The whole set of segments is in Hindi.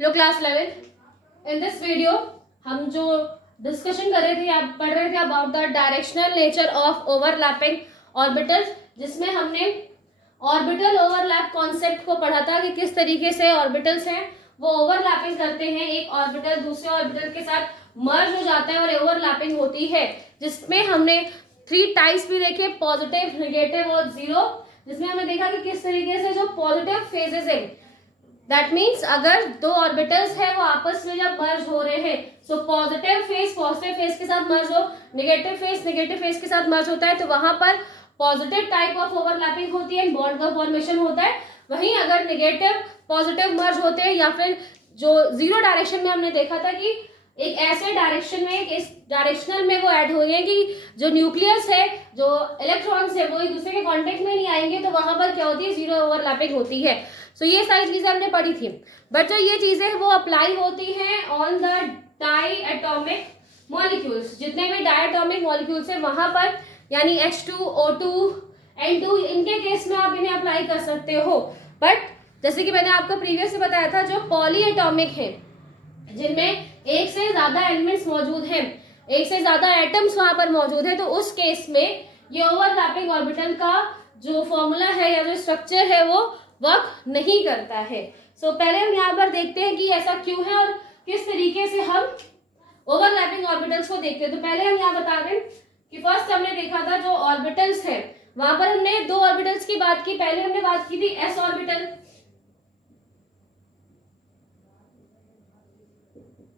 Hello class 11। In this video हम जो डिस्कशन कर रहे थे या पढ़ रहे थे about the directional nature of overlapping orbitals, जिसमें हमने ऑर्बिटल ओवरलैप कॉन्सेप्ट को पढ़ा था कि किस तरीके से ऑर्बिटल्स हैं वो ओवरलैपिंग करते हैं, एक ऑर्बिटल दूसरे ऑर्बिटल के साथ मर्ज हो जाता है और ओवरलैपिंग होती है, जिसमें हमने 3 टाइप्स भी देखे, पॉजिटिव, नेगेटिव और जीरो। जिसमें हमने देखा कि किस तरीके से जो पॉजिटिव फेजेस है, दैट मीन्स अगर दो ऑर्बिटल्स है वो आपस में जब मर्ज हो रहे हैं, सो पॉजिटिव फेज के साथ मर्ज हो, नेगेटिव फेज के साथ मर्ज होता है, तो वहां पर पॉजिटिव टाइप ऑफ ओवरलैपिंग होती है, बॉन्ड का फॉर्मेशन होता है। वहीं अगर नेगेटिव पॉजिटिव मर्ज होते हैं या फिर जो जीरो डायरेक्शन में हमने देखा था कि एक ऐसे डायरेक्शन में, इस डायरेक्शनल में वो ऐड हो रही है कि जो न्यूक्लियस है, जो इलेक्ट्रॉन्स है वो एक दूसरे के कांटेक्ट में नहीं आएंगे, तो वहां पर क्या होती है, जीरो ओवरलैपिंग होती है। सो ये सारी चीजें हमने पढ़ी थी, बट जो ये चीजें वो अप्लाई होती हैं on the diatomic molecules. जितने भी डाई एटॉमिक मॉलिक्यूल्स है वहां पर, यानी H2, O2, N2, इनके केस में आप इन्हें अप्लाई कर सकते हो। बट जैसे कि मैंने आपको प्रीवियस से बताया था, जो पॉली एटॉमिक है, जिनमें एक से ज्यादा एलिमेंट्स मौजूद हैं, एक से ज्यादा एटम्स वहां पर मौजूद है, तो उस केस में ये ओवरलैपिंग ऑर्बिटल का जो फॉर्मूला है या जो स्ट्रक्चर है वो वर्क नहीं करता है। सो पहले हम यहाँ पर देखते हैं कि ऐसा क्यों है और किस तरीके से हम ओवरलैपिंग ऑर्बिटल्स को देखते हैं। तो पहले हम यहाँ बता दें कि फर्स्ट हमने देखा था जो ऑर्बिटल्स है, वहां पर हमने दो ऑर्बिटल्स की बात की। पहले हमने बात की थी एस ऑर्बिटल।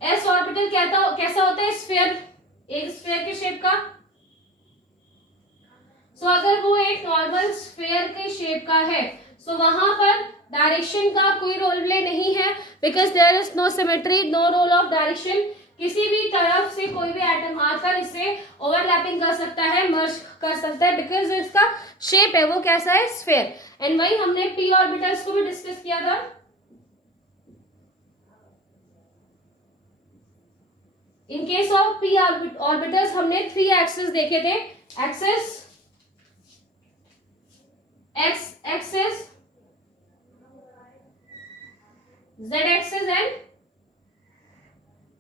एस ऑर्बिटल कैसा होता है, स्फीयर, एक स्फीयर के शेप का। सो अगर वो एक नॉर्मल स्फीयर के शेप का है, सो वहां पर डायरेक्शन का कोई रोल प्ले नहीं है, because there is no symmetry, no role of direction. किसी भी तरफ से कोई भी एटम आकर इससे ओवरलैपिंग कर सकता है, मर्ज कर सकता है, बिकॉज इसका शेप है वो कैसा है, स्फीयर। एंड वही हमने पी ऑर्बिटल्स को भी डिस्कस किया था। In case of P orbitals हमने 3 एक्सिस देखे थे, axis, X axis, Z axis and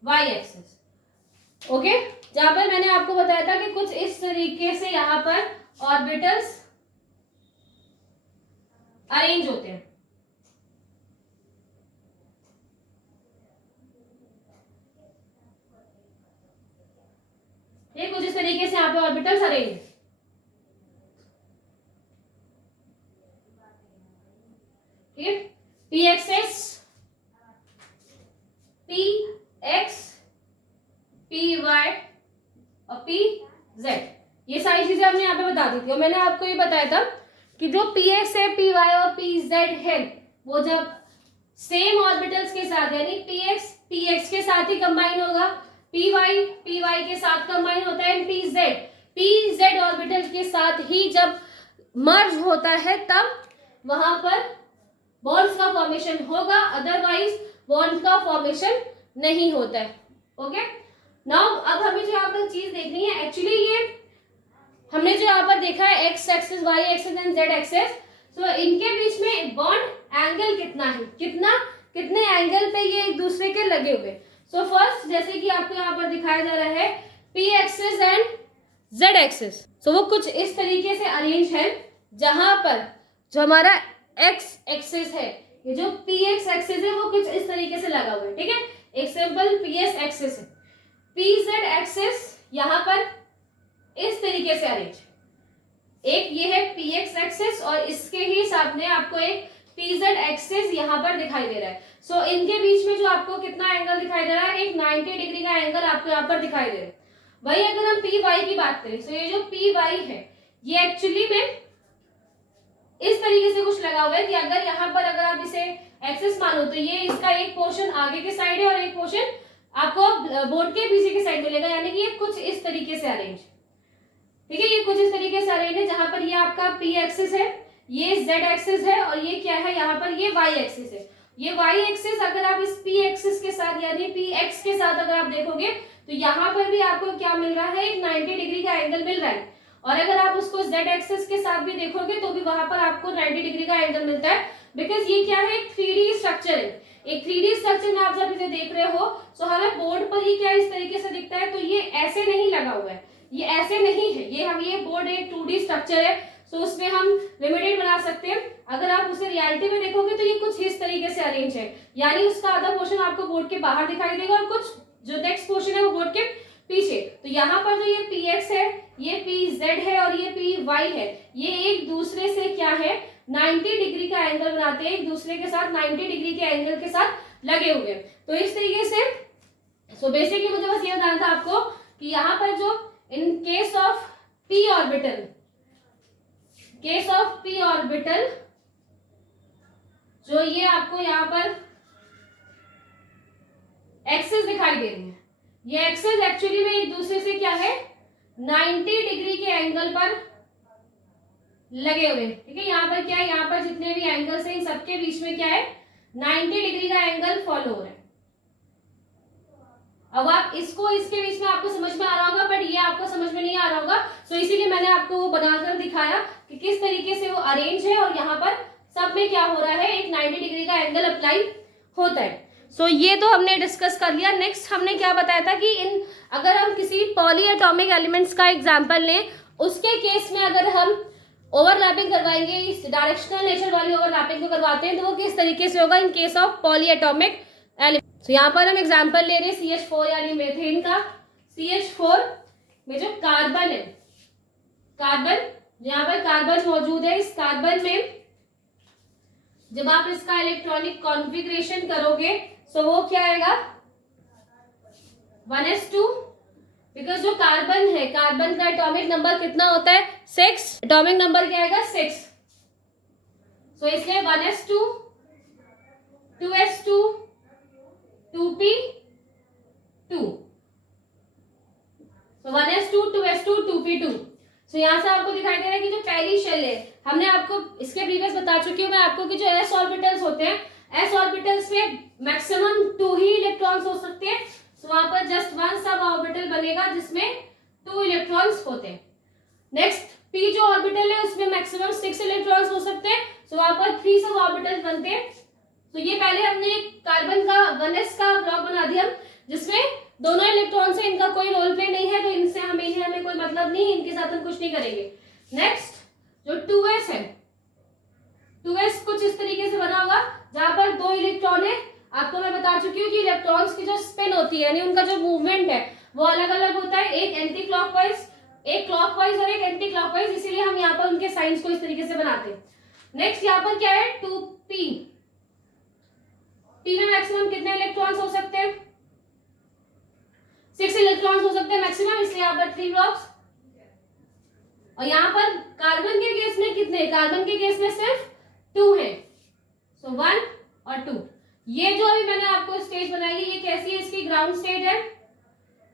Y axis. Okay, जहां पर मैंने आपको बताया था कि कुछ इस तरीके से यहां पर ऑर्बिटल्स अरेंज होते हैं। ये कुछ इस तरीके से यहाँ पे ऑर्बिटल्स अरेंज है। ठीक है, P axis, P X, P Y और पी जेड, ये सारी चीजें हमने यहाँ पे बता दी थी। और मैंने आपको ये बताया था कि जो पी एक्स है, पी वाई और पी जेड है, वो जब सेम ऑर्बिटल्स के साथ, यानी पी एक्स के साथ ही कंबाइन होगा, पी वाई के साथ कंबाइन होता है, पी जेड ऑर्बिटल के साथ ही जब मर्ज होता है तब वहां पर बॉन्ड्स का फॉर्मेशन होगा, अदरवाइज बॉन्ड का फॉर्मेशन नहीं होता है। ओके, नाउ अब हमें जो यहाँ पर चीज देखनी है, एक्चुअली ये हमने जो यहाँ पर देखा है X axis, Y axis and Z axis, तो इनके बीच में बॉन्ड एंगल कितना है, कितने एंगल पे ये एक दूसरे के लगे हुए। सो फर्स्ट, जैसे कि आपको यहाँ पर दिखाया जा रहा है P axis and Z axis, so वो कुछ इस तरीके से अरेंज है, जहां पर जो हमारा एक्स एक्सिस है, ये जो पी एक्स एक्सिस है वो कुछ इस तरीके से लगा हुआ है। ठीक है, एक सिंपल पी एस एक्सिस है। पी जेड एक्सिस यहाँ पर इस तरीके से अरेंज, एक ये है पी एक्स एक्सिस और इसके ही साथ में आपको एक पी जेड एक्सिस यहाँ पर दिखाई दे रहा है। सो इनके बीच में जो आपको कितना एंगल दिखाई दे रहा है, एक 90 डिग्री का एंगल आपको यहाँ पर दिखाई दे रहा है। वही अगर हम पी वाई की बात करें, सो ये जो पी वाई है ये एक्चुअली में इस तरीके से कुछ लगा हुआ है कि अगर यहाँ पर अगर आप इसे एक्सिस मानो तो ये इसका एक पोर्शन आगे के साइड है और एक पोर्शन आपको बोर्ड के पीछे के साइड मिलेगा, यानी कि ये कुछ इस तरीके से अरेंज। ठीक है, ये कुछ इस तरीके से अरेंज है, जहां पर ये आपका पी एक्सिस है, ये जेड एक्सिस है और ये क्या है यहाँ पर, ये वाई एक्सिस है। ये वाई एक्सिस अगर आप इस पी एक्सिस के साथ यानी पी एक्स के साथ अगर आप देखोगे तो यहाँ पर भी आपको क्या मिल रहा है, एक 90 डिग्री का एंगल मिल रहा है। और अगर आप उसको जेड एक्सिस के साथ भी देखोगे तो भी वहां पर आपको 90 डिग्री का एंगल मिलता है, बिकॉज ये क्या है, एक 3D स्ट्रक्चर है। एक 3D स्ट्रक्चर में आप जब इसे देख रहे हो तो हमें बोर्ड पर ही क्या इस तरीके से दिखता है, तो ये ऐसे नहीं लगा हुआ है, ये ऐसे नहीं है, ये बोर्ड एक 2D स्ट्रक्चर है, तो उसमें हम लिमिटेड बना सकते हैं। अगर आप उसे रियलिटी में देखोगे तो ये कुछ इस तरीके से अरेंज है, यानी उसका आधा पोर्शन आपको बोर्ड के बाहर दिखाई देगा और कुछ जो नेक्स्ट पोर्शन है वो बोर्ड के पीछे। तो यहाँ पर जो ये px है, ये pz है और ये py है, ये एक दूसरे से क्या है 90 डिग्री का एंगल बनाते हैं, एक दूसरे के साथ 90 डिग्री के एंगल के साथ लगे हुए। तो इस तरीके से सो बेसिकली मुझे बस ये बताना था आपको कि यहाँ पर जो इन case of p orbital, case of p orbital जो ये आपको यहाँ पर एक्सिस दिखाई दे रही है, ये एक्सिस एक्चुअली में एक दूसरे से क्या है 90 डिग्री के एंगल पर लगे हुए। ठीक है, यहाँ पर क्या है, यहाँ पर जितने भी एंगल्स हैं इन सबके बीच में क्या है 90 डिग्री का एंगल फॉलो हो रहा है। अब आप इसको इसके बीच में आपको समझ में आ रहा होगा, बट ये आपको समझ में नहीं आ रहा होगा, तो इसीलिए मैंने आपको वो बनाकर दिखाया कि किस तरीके से वो अरेंज है और यहाँ पर सब में क्या हो रहा है, एक 90 डिग्री का एंगल अप्लाई होता है। सो ये तो हमने डिस्कस कर लिया। नेक्स्ट हमने क्या बताया था कि अगर हम किसी पॉली एटॉमिक एलिमेंट्स का एग्जाम्पल लें, उसके केस में अगर हम ओवरलैपिंग करवाएंगे, इस डायरेक्शनल नेचर वाली ओवरलैपिंग को करवाते हैं, तो वो किस तरीके से होगा इन case of poly atomic element. तो यहाँ पर हम एग्जाम्पल ले रहे हैं CH4 यानी मेथेन का। CH4 में जो कार्बन है, कार्बन यहाँ पर कार्बन मौजूद है, इस कार्बन में जब आप इसका इलेक्ट्रॉनिक कॉन्फ़िगरेशन करोगे तो वो क्या आएगा 1s2, बिकॉज जो कार्बन है, कार्बन का एटॉमिक नंबर कितना होता है 6, एटॉमिक नंबर क्या आएगा 6, सो इसलिए 1s2 2s2 2p2, so 1s2 2s2 2p2। सो यहाँ से आपको दिखाई दे रहा है कि जो पहली शेल है, हमने आपको इसके प्रीवियस बता चुकी हूँ मैं आपको कि जो s ऑर्बिटल्स होते हैं, s ऑर्बिटल्स में मैक्सिमम 2 ही इलेक्ट्रॉन्स हो सकते हैं। सो वहां पर जस्ट 1 सब ऑर्बिटल बनेगा जिसमें 2 इलेक्ट्रॉन्स होते हैं। नेक्स्ट p जो ऑर्बिटल है उसमें मैक्सिमम 6 इलेक्ट्रॉन्स हो सकते हैं, सो वहां पर 3 सब ऑर्बिटल बनते हैं। तो ये पहले हमने कार्बन का 1s का ब्लॉक बना दिया जिसमें दोनों इलेक्ट्रॉन से इनका कोई रोल प्ले नहीं है, तो इनसे हमें कोई मतलब नहीं, इनके साथ हम कुछ नहीं करेंगे। नेक्स्ट जो 2s है, 2s कुछ इस तरीके से बना होगा जहां पर 2 इलेक्ट्रॉन है। आपको मैं बता चुकी हूँ कि इलेक्ट्रॉन्स की जो स्पिन होती है यानी उनका जो मूवमेंट है वो अलग अलग होता है, एक एंटी क्लॉकवाइज, एक क्लॉकवाइज और एक एंटी क्लॉकवाइज, इसीलिए हम यहाँ पर उनके साइंस को इस तरीके से बनाते हैं। नेक्स्ट यहाँ पर क्या है 2p, p में मैक्सिमम कितने इलेक्ट्रॉन्स हो सकते हैं 6 इलेक्ट्रॉन्स हो सकते हैं मैक्सिमम, इसलिए यहाँ पर 3 ब्लॉक्स। और यहाँ पर कार्बन के केस में कितने, कार्बन के केस में सिर्फ 2 है, सो 1 और 2। ये जो अभी मैंने आपको स्टेज बनाई है ये कैसी है, इसकी ग्राउंड स्टेट है,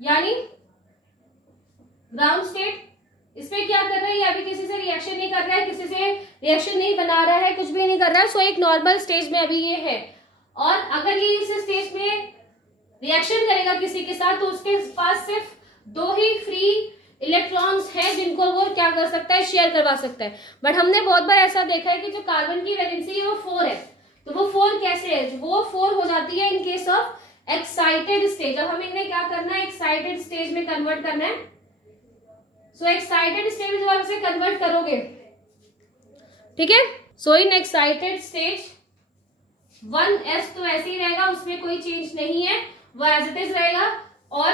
यानी ग्राउंड स्टेट। इसमें क्या कर रहा है, ये अभी किसी से रिएक्शन नहीं कर रहा है, किसी से रिएक्शन नहीं बना रहा है, कुछ भी नहीं कर रहा है, सो एक नॉर्मल स्टेज में अभी ये है। और अगर ये इस स्टेज में रिएक्शन करेगा किसी के साथ तो उसके पास सिर्फ 2 ही फ्री इलेक्ट्रॉन्स हैं जिनको वो क्या कर सकता है, शेयर करवा सकता है। बट हमने बहुत बार ऐसा देखा है कि जो कार्बन की वैलेंसी है वो 4 है, तो वो 4 कैसे है, वो 4 हो जाती है इन केस ऑफ एक्साइटेड स्टेज। अब हमें इन्हें क्या करना है, एक्साइटेड स्टेज में कन्वर्ट करना है। सो एक्साइटेड स्टेज जब आप इसे कन्वर्ट करोगे, ठीक है, सो इन एक्साइटेड स्टेज 1s तो ऐसे ही रहेगा, उसमें कोई चेंज नहीं है, वो एज इट इज रहेगा। और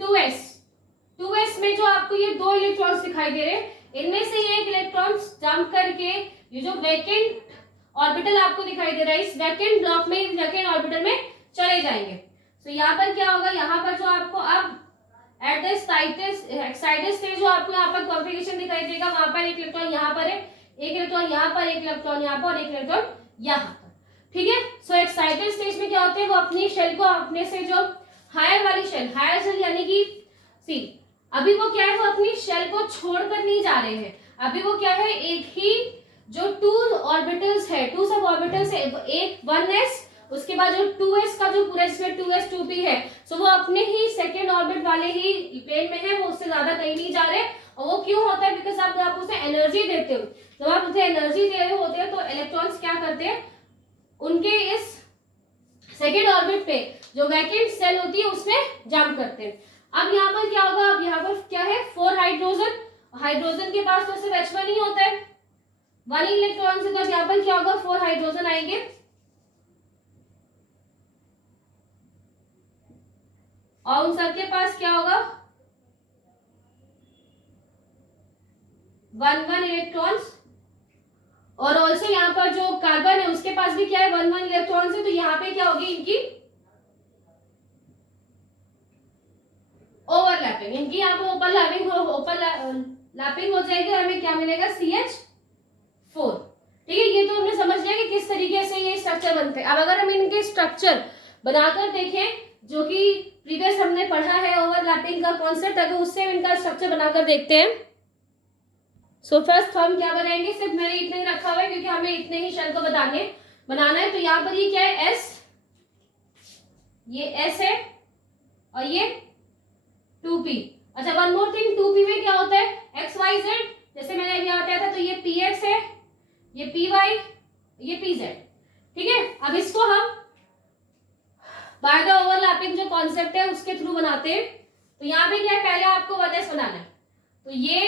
2s में जो आपको ये 2 इलेक्ट्रॉन्स दिखाई दे रहे हैं, इनमें से ये एक इलेक्ट्रॉन जंप करके ये जो वैकेंट ऑर्बिटल आपको दिखाई दे रहा है इस वैकेंट ब्लॉक में, वैकेंट ऑर्बिटल में चले जाएंगे। तो यहाँ पर क्या होगा, यहाँ पर जो आपको अब एट द एक्साइटेड स्टेज जो आपको यहाँ पर कॉन्फ़िगरेशन दिखाई देगा, वहां पर एक इलेक्ट्रॉन यहाँ पर है, एक इलेक्ट्रॉन यहाँ पर, एक इलेक्ट्रॉन यहाँ पर और एक इलेक्ट्रॉन यहाँ पर। ठीक है, सो एक्साइटेड स्टेज में क्या होते हैं, वो अपनी शेल को अपने से जो हायर वाली शेल, हायर शेल यानी कि सी, अभी वो क्या है, वो अपनी शेल को छोड़कर नहीं जा रहे हैं, अभी वो क्या है, एक ही जो 2 ऑर्बिटल्स है, 2 सब ऑर्बिटल्स है, एक 1s, उसके बाद जो 2s का जो पूरा इसमें 2s 2p है, सो वो अपने ही सेकेंड ऑर्बिट वाले ही प्लेन में है, वो उससे ज्यादा कहीं नहीं जा रहे। और वो क्यों होता है, बिकॉज आप उसे एनर्जी देते हो, जब आप उसे एनर्जी दे रहे होते हैं तो इलेक्ट्रॉन्स क्या करते हैं, उनके इस सेकेंड ऑर्बिट पे जो वैकेंट सेल होती है उसमें जंप करते हैं। अब यहाँ पर क्या होगा, अब यहाँ पर क्या है 4 हाइड्रोजन, हाइड्रोजन के पास तो सिर्फ H1 ही होता है, 1 इलेक्ट्रॉन से, तो यहाँ पर क्या होगा 4 हाइड्रोजन आएंगे और उन सबके पास क्या होगा 1 इलेक्ट्रॉन्स, और ऑल्सो यहाँ पर जो कार्बन है उसके पास भी क्या है 1 इलेक्ट्रॉन्स है, तो यहाँ पे क्या होगी इनकी ओवरलैपिंग, इनकी यहाँ पे ओवरलैपिंग हो जाएगी और हमें क्या मिलेगा CH4। ठीक है, ये तो हमने समझ लिया कि किस तरीके से ये स्ट्रक्चर बनते हैं। अब अगर हम इनके स्ट्रक्चर बनाकर देखें, जो कि प्रीवियस हमने पढ़ा है ओवरलैपिंग का कॉन्सेप्ट, अगर उससे हम इनका स्ट्रक्चर बनाकर देखते हैं। सो फर्स्ट हम क्या बनाएंगे, सिर्फ मैंने इतना ही रखा हुआ है क्योंकि हमें इतने ही शेल को बनाना है। तो यहाँ पर ये क्या है S, ये S है और ये 2p। अच्छा, वन मोर थिंग, 2p में क्या होता है XYZ, जैसे मैंने अभी यहाँ बताया था, तो ये PX है, ये PY, ये PZ। ठीक है, अब इसको हम बाय द ओवरलैपिंग जो कॉन्सेप्ट है उसके थ्रू बनाते हैं। तो यहाँ पे क्या है, पहले आपको 1s बनाना है। तो ये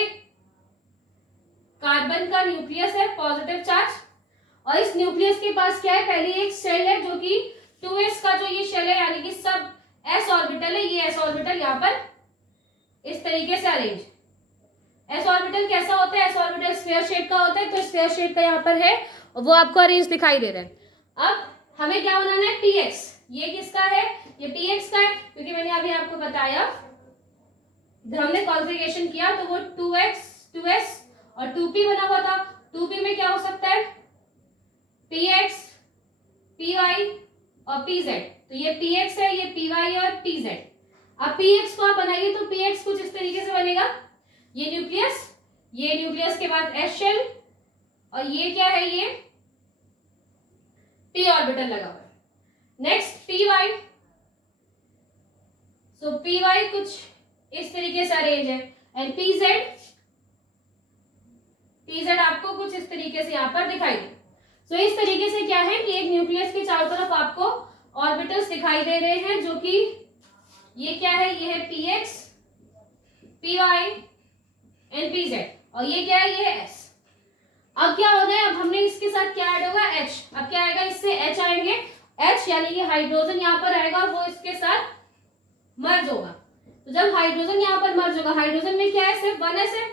कार्बन का न्यूक्लियस है, पॉजिटिव चार्ज, और इस न्यूक्लियस के पास क्या है, पहले एक शेल है जो कि 2s का जो ये शेल है, यानी कि सब s ऑर्बिटल है, ये s ऑर्बिटल यहाँ पर इस तरीके से अरेंज। s ऑर्बिटल कैसा होता है, s ऑर्बिटल स्फीयर शेप का होता है, तो स्फीयर शेप का यहाँ पर है और वो आपको अरेंज दिखाई दे रहा है। अब हमें क्या बनाना है px, ये किसका है, ये px का है, क्योंकि मैंने अभी आपको बताया जब हमने कॉन्फ़िगरेशन किया तो वो 2x 2s और 2p बना हुआ था। 2p में क्या हो सकता है px py और pz, तो ये px है, ये py और pz। अब px को आप बनाइए तो px कुछ इस तरीके से बनेगा, ये न्यूक्लियस के बाद s शेल और ये क्या है, ये p ऑर्बिटल लगा हुआ है। नेक्स्ट py, सो py कुछ इस तरीके से अरेंज है, एंड pz आपको कुछ इस तरीके से यहाँ पर दिखाई दे। सो इस तरीके से क्या है कि एक न्यूक्लियस के चारों तरफ आपको ऑर्बिटल्स दिखाई दे रहे हैं, जो कि ये क्या है, ये है px py एंड pz, और ये क्या है, ये है s। अब क्या हो गया, अब हमने इसके साथ क्या ऐड होगा H, अब क्या आएगा, इससे H आएंगे, H यानी कि हाइड्रोजन यहाँ पर आएगा और वो इसके साथ मर्ज होगा। तो जब हाइड्रोजन यहाँ पर मर्ज होगा, हाइड्रोजन में क्या है, सिर्फ 1s है,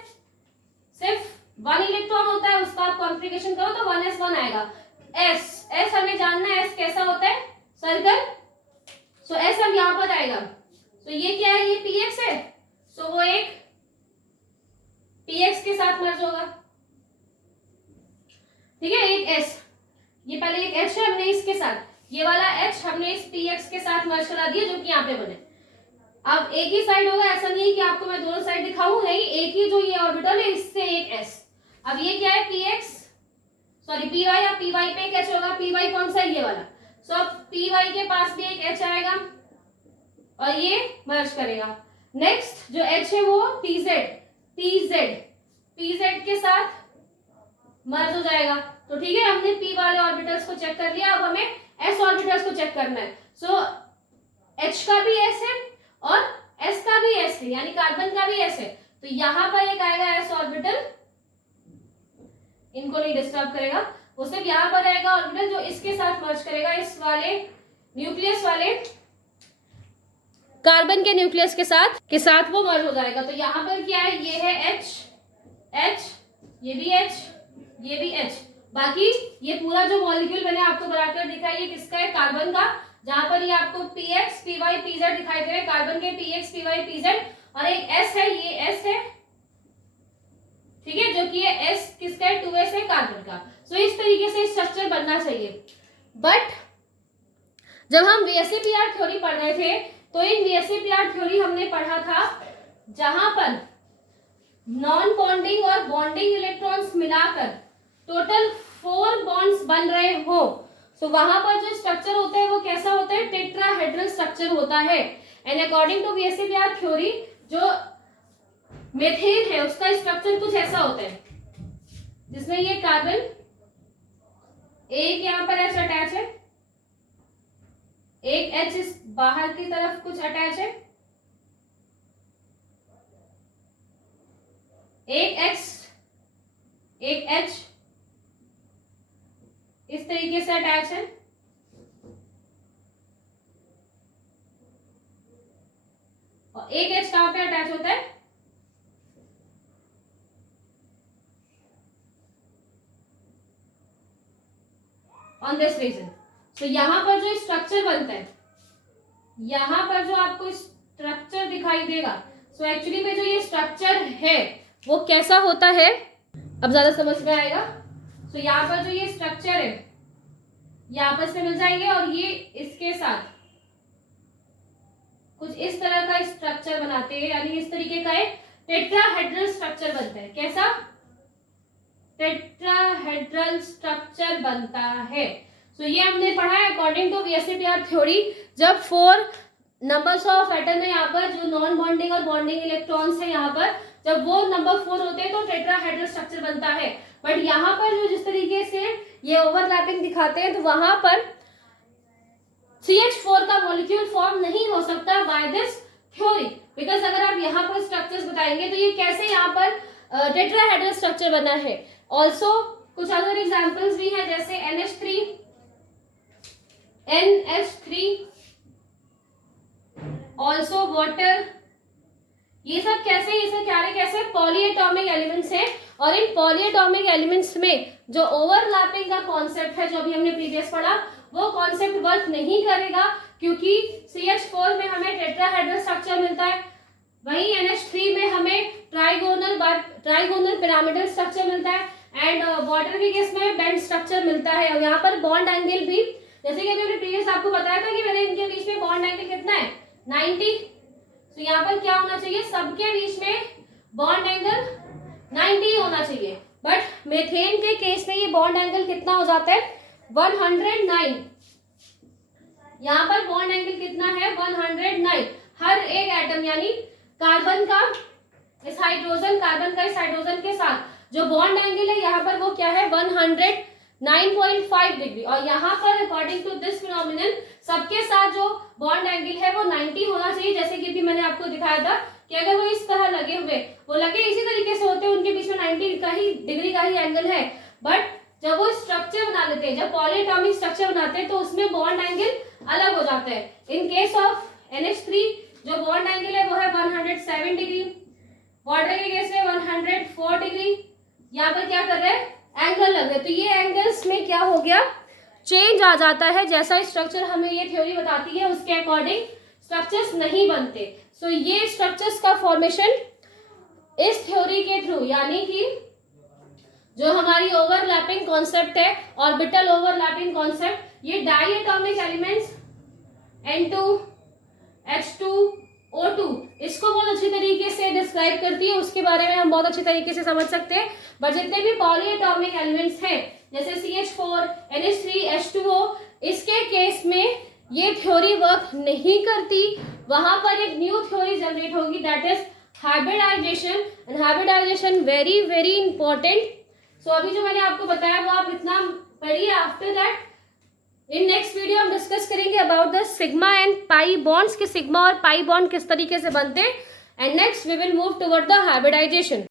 सिर्फ 1 इलेक्ट्रॉन होता है, उसका आप कॉन्फ़िगरेशन करो तो 1s1 आएगा। S हमें जानना है S कैसा होता है, सर्कल, सो S अब यहाँ पर आएगा। तो ये क्या है, ये px है, सो वो एक px के साथ मर्ज होगा। ठीक है, एक S, ये पहले एक H है, हमने इसके साथ ये वाला H हमने इस px के साथ मर्ज करा दिया, जो कि यहाँ पे बने। अब एक ही साइड होगा, ऐसा नहीं है कि आपको मैं दोनों साइड दिखाऊं, नहीं, एक ही जो ये ऑर्बिटल है इससे एक S। अब ये क्या है px, सॉरी py या py पे एक H होगा, py कौन सा है, ये वाला, सो अब py के पास भी एक H आएगा और ये मर्ज करेगा। नेक्स्ट जो H है वो pz के साथ मर्ज हो जाएगा। तो ठीक है, हमने p वाले ऑर्बिटल्स को चेक कर लिया, अब हमें s ऑर्बिटल्स को चेक करना है। सो H का भी s है और s का भी s है, यानी कार्बन का भी s है, तो यहां पर एक आएगा s ऑर्बिटल, इनको नहीं डिस्टर्ब करेगा, वो सिर्फ यहां पर आएगा ऑर्बिटल जो इसके साथ मर्ज करेगा, इस वाले न्यूक्लियस वाले कार्बन के न्यूक्लियस के साथ वो मर्ज हो जाएगा। तो यहाँ पर क्या है, ये है H, ये भी H, ये भी H, बाकी ये पूरा जो मॉलिक्यूल मैंने आपको बनाकर दिखाई है किसका है, कार्बन का, जहां पर ये आपको px py pz दिखाई दे रहे हैं, कार्बन के px py pz, और एक S है, ये S है, ठीक है, जो कि ये S किसका है, 2s है, कार्बन का। सो इस तरीके से स्ट्रक्चर बनना चाहिए। बट जब हम VSEPR थ्योरी पढ़ रहे थे तो इन VSEPR थ्योरी हमने पढ़ा था जहां पर नॉन बॉन्डिंग और बॉन्डिंग इलेक्ट्रॉन्स मिलाकर टोटल 4 बॉन्ड्स बन रहे हो। सो वहां पर जो स्ट्रक्चर होता है वो कैसा होता है, टेट्राहेड्रल स्ट्रक्चर होता है। And according to VSEPR theory जो मेथेन है उसका स्ट्रक्चर कुछ ऐसा होता है, जिसमें ये कार्बन एक यहाँ पर ऐसा अटैच है, एक H इस बाहर की तरफ कुछ अटैच है, एक X, एक H इस तरीके से अटैच है, और एक H कहां पे अटैच होता है, ऑन दिस रीजन। तो यहां पर जो स्ट्रक्चर बनता है, यहां पर जो आपको स्ट्रक्चर दिखाई देगा, सो एक्चुअली में जो ये स्ट्रक्चर है वो कैसा होता है, अब ज्यादा समझ में आएगा। सो यहाँ पर जो ये स्ट्रक्चर है ये आपस में मिल जाएंगे और ये इसके साथ कुछ इस तरह का स्ट्रक्चर बनाते हैं, यानी इस तरीके का एक टेट्राहेड्रल स्ट्रक्चर बनता है। कैसा? टेट्राहेड्रल स्ट्रक्चर बनता है। सो ये हमने पढ़ा है अकॉर्डिंग टू VSEPR थ्योरी, जब 4 नंबर्स ऑफ एटम है यहाँ पर, जो नॉन बॉन्डिंग और बॉन्डिंग इलेक्ट्रॉन्स है यहाँ पर, जब वो नंबर 4 होते हैं तो टेट्राहेड्रल स्ट्रक्चर बनता है। बट यहाँ पर जो जिस तरीके से ये ओवरलैपिंग दिखाते हैं, तो वहां पर CH4 का मॉलिक्यूल फॉर्म नहीं हो सकता बाय दिस थ्योरी, बिकॉज अगर आप यहाँ पर स्ट्रक्चर्स बताएंगे तो ये कैसे यहाँ पर टेट्राहेड्रल स्ट्रक्चर बना है। ऑल्सो कुछ अदर एग्जाम्पल्स भी हैं, जैसे NH3, ऑल्सो वाटर, ये सब कैसे, ये सब क्या है, कैसे पॉलीएटॉमिक एलिमेंट्स हैं। और इन पॉलीएटॉमिक एलिमेंट्स में जो ओवरलैपिंग का कॉन्सेप्ट है, जो अभी हमने प्रीवियस पढ़ा, वो कॉन्सेप्ट वर्क नहीं करेगा, क्योंकि CH4 में हमें टेट्राहेड्रल स्ट्रक्चर मिलता है, वहीं NH3 में हमें ट्राइगोनल पिरामिडल स्ट्रक्चर मिलता है, एंड वाटर के केस में बेंड स्ट्रक्चर मिलता है। और यहाँ पर बॉन्ड एंगल भी, जैसे कि अभी प्रीवियस आपको बताया था कि मैंने इनके बीच में बॉन्ड एंगल कितना है, 90। तो यहाँ पर क्या होना चाहिए, सबके बीच में बॉन्ड एंगल 90 होना चाहिए। बट मेथेन के केस में ये बॉन्ड एंगल कितना हो जाता है, 109। यहाँ पर बॉन्ड एंगल कितना है, 109। हर एक एटम यानी कार्बन का इस हाइड्रोजन के साथ जो बॉन्ड एंगल है यहाँ पर वो क्या है, 109.5 डिग्री। और यहाँ पर अकॉर्डिंग टू दिस फिनोमिनन सबके साथ जो बॉन्ड एंगल है वो 90 होना चाहिए। जैसे कि भी मैंने आपको दिखाया था कि अगर वो इस तरह लगे हुए, वो लगे इसी तरीके से होते हैं, उनके बीच में 90 का ही डिग्री का ही एंगल है। बट जब वो स्ट्रक्चर बना लेते हैं, जब पॉलीएटॉमिक स्ट्रक्चर बनाते हैं, तो उसमें बॉन्ड एंगल अलग हो जाता है। इन केस ऑफ NH3 जो बॉन्ड एंगल है वो है 107 डिग्री, वाटर के केस में 104 डिग्री। यहाँ पर क्या कर रहे हैं, एंगल लग रहे हैं, तो ये एंगल्स में क्या हो गया, चेंज आ जाता है। जैसा स्ट्रक्चर हमें ये थ्योरी बताती है उसके अकॉर्डिंग स्ट्रक्चर्स नहीं बनते। सो ये स्ट्रक्चर्स का फॉर्मेशन इस थ्योरी के थ्रू, यानी कि जो हमारी ओवरलैपिंग कॉन्सेप्ट है, ऑर्बिटल ओवरलैपिंग कॉन्सेप्ट, ये diatomic elements N2, H2, O2 इसको बहुत अच्छी तरीके से डिस्क्राइब करती है, उसके बारे में हम बहुत अच्छी तरीके से समझ सकते हैं। बट जितने भी पॉलीएटॉमिक एलिमेंट्स हैं, जैसे CH4, NH3, H2O, इसके केस में ये थ्योरी वर्क नहीं करती। वहां पर एक न्यू थ्योरी जनरेट होगी, that is hybridisation. And hybridisation very very important. So अभी जो मैंने आपको बताया वो आप इतना पढ़िए। After that in next video हम डिस्कस करेंगे about the sigma and pi bonds, के सिग्मा और पाई बॉन्ड किस तरीके से बनते हैं। And next we will move toward the hybridisation.